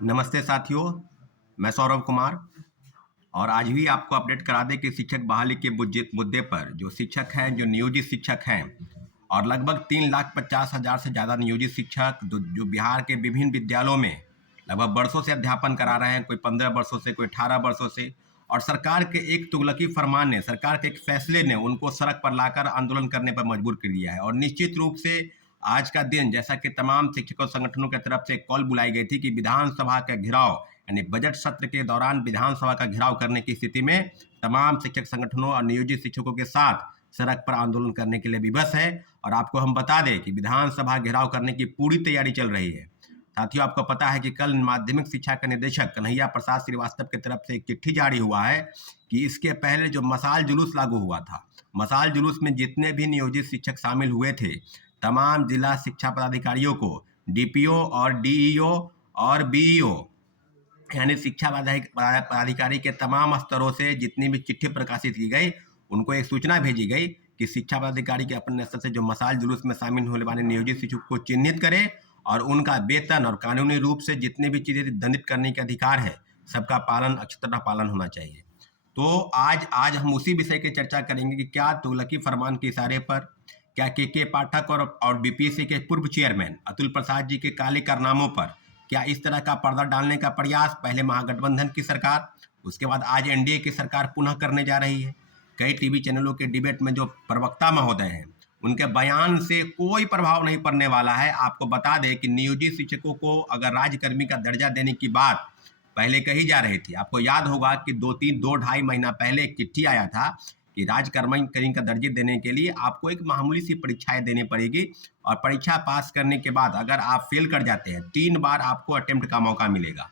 नमस्ते साथियों, मैं सौरभ कुमार। और आज भी आपको अपडेट करा दें कि शिक्षक बहाली के मुद्दे पर जो शिक्षक हैं, जो नियोजित शिक्षक हैं, और लगभग 3,50,000 से ज़्यादा नियोजित शिक्षक जो बिहार के विभिन्न विद्यालयों में लगभग वर्षों से अध्यापन करा रहे हैं, कोई 15 वर्षों से, कोई 18 वर्षों से। और सरकार के एक तुगलकी फरमान ने, सरकार के एक फैसले ने उनको सड़क पर लाकर आंदोलन करने पर मजबूर कर दिया है। और निश्चित रूप से आज का दिन, जैसा कि तमाम शिक्षकों संगठनों की तरफ से कॉल बुलाई गई थी कि विधानसभा का घेराव, यानी बजट सत्र के दौरान विधानसभा का घेराव करने की स्थिति में तमाम शिक्षक संगठनों और नियोजित शिक्षकों के साथ सड़क पर आंदोलन करने के लिए विवश है। और आपको हम बता दें कि विधानसभा घेराव करने की पूरी तैयारी चल रही है। साथियों, आपको पता है कि कल माध्यमिक शिक्षा के निदेशक कन्हैया प्रसाद श्रीवास्तव की तरफ से एक चिट्ठी जारी हुआ है कि इसके पहले जो मशाल जुलूस लागू हुआ था, मशाल जुलूस में जितने भी नियोजित शिक्षक शामिल हुए थे, तमाम जिला शिक्षा पदाधिकारियों को डीपीओ और डीईओ और बीईओ, यानी शिक्षा पदाधिकारी के तमाम स्तरों से जितनी भी चिट्ठी प्रकाशित की गई, उनको एक सूचना भेजी गई कि शिक्षा पदाधिकारी के अपने स्तर से जो मशाल जुलूस में शामिल होने वाले नियोजित शिक्षक को चिन्हित करें और उनका वेतन और कानूनी रूप से जितने भी चीज़ें दंडित करने के अधिकार है, सबका पालन, अक्षरशः पालन होना चाहिए। तो आज हम उसी विषय की चर्चा करेंगे कि क्या तुगलकी फरमान के इशारे पर, क्या के पाठक और बीपीएससी के पूर्व चेयरमैन अतुल प्रसाद जी के काले कारनामों पर क्या इस तरह का पर्दा डालने का प्रयास पहले महागठबंधन की सरकार, उसके बाद आज एनडीए की सरकार पुनः करने जा रही है। कई टीवी चैनलों के डिबेट में जो प्रवक्ता महोदय हैं, उनके बयान से कोई प्रभाव नहीं पड़ने वाला है। आपको बता दें कि नियोजित शिक्षकों को अगर राज्यकर्मी का दर्जा देने की बात पहले कही जा रही थी, आपको याद होगा कि 2-2.5 महीना पहले एक चिट्ठी आया था कि राज्यकर्मी का दर्जे देने के लिए आपको एक मामूली सी परीक्षाएं देनी पड़ेगी, और परीक्षा पास करने के बाद अगर आप फेल कर जाते हैं, 3 बार आपको अटेम्प्ट का मौका मिलेगा।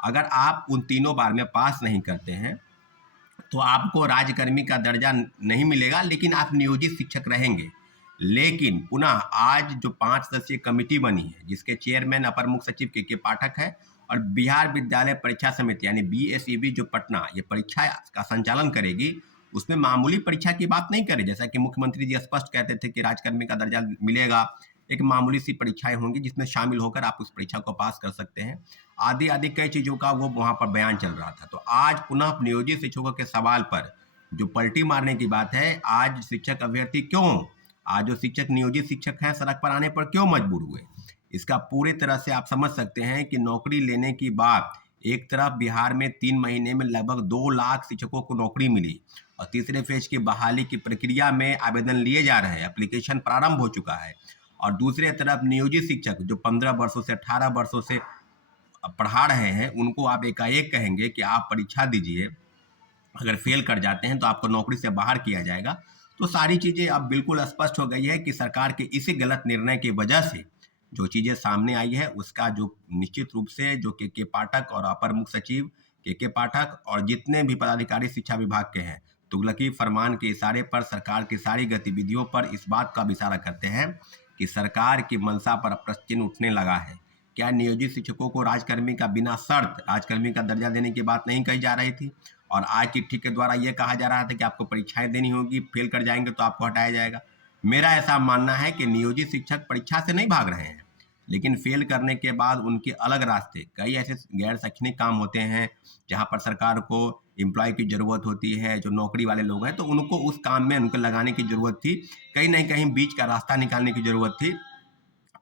अगर आप उन तीनों बार में पास नहीं करते हैं तो आपको राज्यकर्मी का दर्जा नहीं मिलेगा, लेकिन आप नियोजित शिक्षक रहेंगे। लेकिन पुनः आज जो 5 सदस्यीय कमेटी बनी है, जिसके चेयरमैन अपर मुख्य सचिव के पाठक है, और बिहार विद्यालय परीक्षा समिति यानी बीएसईबी जो पटना ये परीक्षा का संचालन करेगी, उसमें मामूली परीक्षा की बात नहीं करे। जैसा कि मुख्यमंत्री जी स्पष्ट कहते थे कि राज्यकर्मी का दर्जा मिलेगा, एक मामूली सी परीक्षाएं होंगी जिसमें शामिल होकर आप उस परीक्षा को पास कर सकते हैं। आदि आदि कई चीज़ों का वो वहाँ पर बयान चल रहा था। तो आज पुनः नियोजित शिक्षकों के सवाल पर जो पलटी मारने की बात है, आज शिक्षक अभ्यर्थी क्यों, आज जो शिक्षक नियोजित शिक्षक हैं सड़क पर आने पर क्यों मजबूर हुए, इसका पूरी तरह से आप समझ सकते हैं कि नौकरी लेने की बात, एक तरफ बिहार में 3 महीने में लगभग 2 लाख शिक्षकों को नौकरी मिली, और तीसरे फेज की बहाली की प्रक्रिया में आवेदन लिए जा रहे हैं, एप्लीकेशन प्रारंभ हो चुका है। और दूसरे तरफ नियोजित शिक्षक जो 15 वर्षों से 18 वर्षों से पढ़ा रहे हैं, उनको आप एकाएक कहेंगे कि आप परीक्षा दीजिए, अगर फेल कर जाते हैं तो आपको नौकरी से बाहर किया जाएगा। तो सारी चीज़ें अब बिल्कुल स्पष्ट हो गई है कि सरकार के इसी गलत निर्णय की वजह से जो चीज़ें सामने आई है, उसका जो निश्चित रूप से जो के पाठक और अपर मुख्य सचिव के पाठक और जितने भी पदाधिकारी शिक्षा विभाग के हैं, तुगलकी फरमान के इशारे पर सरकार की सारी गतिविधियों पर इस बात का इशारा करते हैं कि सरकार की मंशा पर प्रश्न चिन्ह उठने लगा है। क्या नियोजित शिक्षकों को राजकर्मी का बिना शर्त राजकर्मी का दर्जा देने की बात नहीं कही जा रही थी, और आज की चिट्ठी के द्वारा ये कहा जा रहा था कि आपको परीक्षाएं देनी होगी, फेल कर जाएंगे तो आपको हटाया जाएगा। मेरा ऐसा मानना है कि नियोजित शिक्षक परीक्षा से नहीं भाग रहे हैं, लेकिन फेल करने के बाद उनके अलग रास्ते, कई ऐसे गैर शैक्षणिक काम होते हैं जहां पर सरकार को एम्प्लॉय की ज़रूरत होती है, जो नौकरी वाले लोग हैं, तो उनको उस काम में उनको लगाने की ज़रूरत थी, कहीं ना कहीं बीच का रास्ता निकालने की ज़रूरत थी।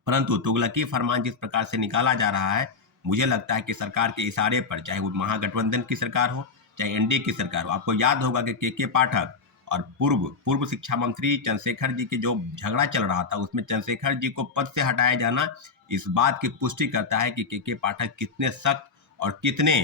परंतु तुगलकी फरमान जिस प्रकार से निकाला जा रहा है, मुझे लगता है कि सरकार के इशारे पर, चाहे वो महागठबंधन की सरकार हो चाहे एनडीए की सरकार हो, आपको याद होगा कि के पाठक और पूर्व शिक्षा मंत्री चंद्रशेखर जी की जो झगड़ा चल रहा था, उसमें चंद्रशेखर जी को पद से हटाया जाना इस बात की पुष्टि करता है कि के पाठक कितने सख्त और कितने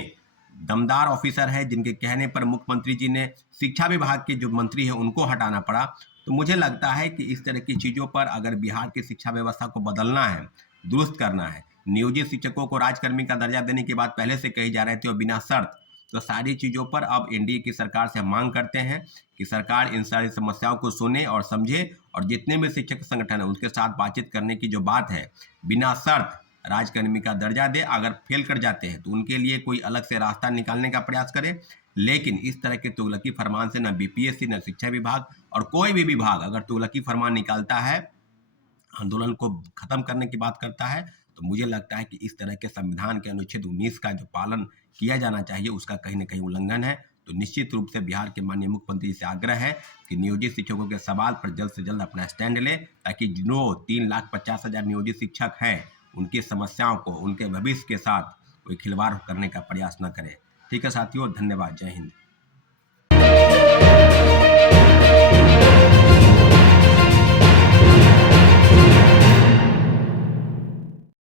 दमदार ऑफिसर है, जिनके कहने पर मुख्यमंत्री जी ने शिक्षा विभाग के जो मंत्री है उनको हटाना पड़ा। तो मुझे लगता है कि इस तरह की चीज़ों पर अगर बिहार की शिक्षा व्यवस्था को बदलना है, दुरुस्त करना है, नियोजित शिक्षकों को राजकर्मी का दर्जा देने की बात पहले से कही जा रही थी और बिना शर्त, तो सारी चीज़ों पर अब एनडीए की सरकार से मांग करते हैं कि सरकार इन सारी समस्याओं को सुने और समझे, और जितने भी शिक्षक संगठन है उनके साथ बातचीत करने की जो बात है, बिना शर्त राजकर्मी का दर्जा दे। अगर फेल कर जाते हैं तो उनके लिए कोई अलग से रास्ता निकालने का प्रयास करे, लेकिन इस तरह के तुगलकी फरमान से न बीपीएससी न शिक्षा विभाग और कोई भी विभाग अगर तुगलकी फरमान निकालता है, आंदोलन को खत्म करने की बात करता है, तो मुझे लगता है कि इस तरह के संविधान के अनुच्छेद 19 का जो पालन किया जाना चाहिए उसका कहीं न कहीं उल्लंघन है। तो निश्चित रूप से बिहार के माननीय मुख्यमंत्री से आग्रह है कि नियोजित शिक्षकों के सवाल पर जल्द से जल्द अपना स्टैंड लें, ताकि जो 3,50,000 नियोजित शिक्षक हैं उनकी समस्याओं को, उनके भविष्य के साथ कोई खिलवाड़ करने का प्रयास न करे। ठीक है साथियों, धन्यवाद। जय हिंद।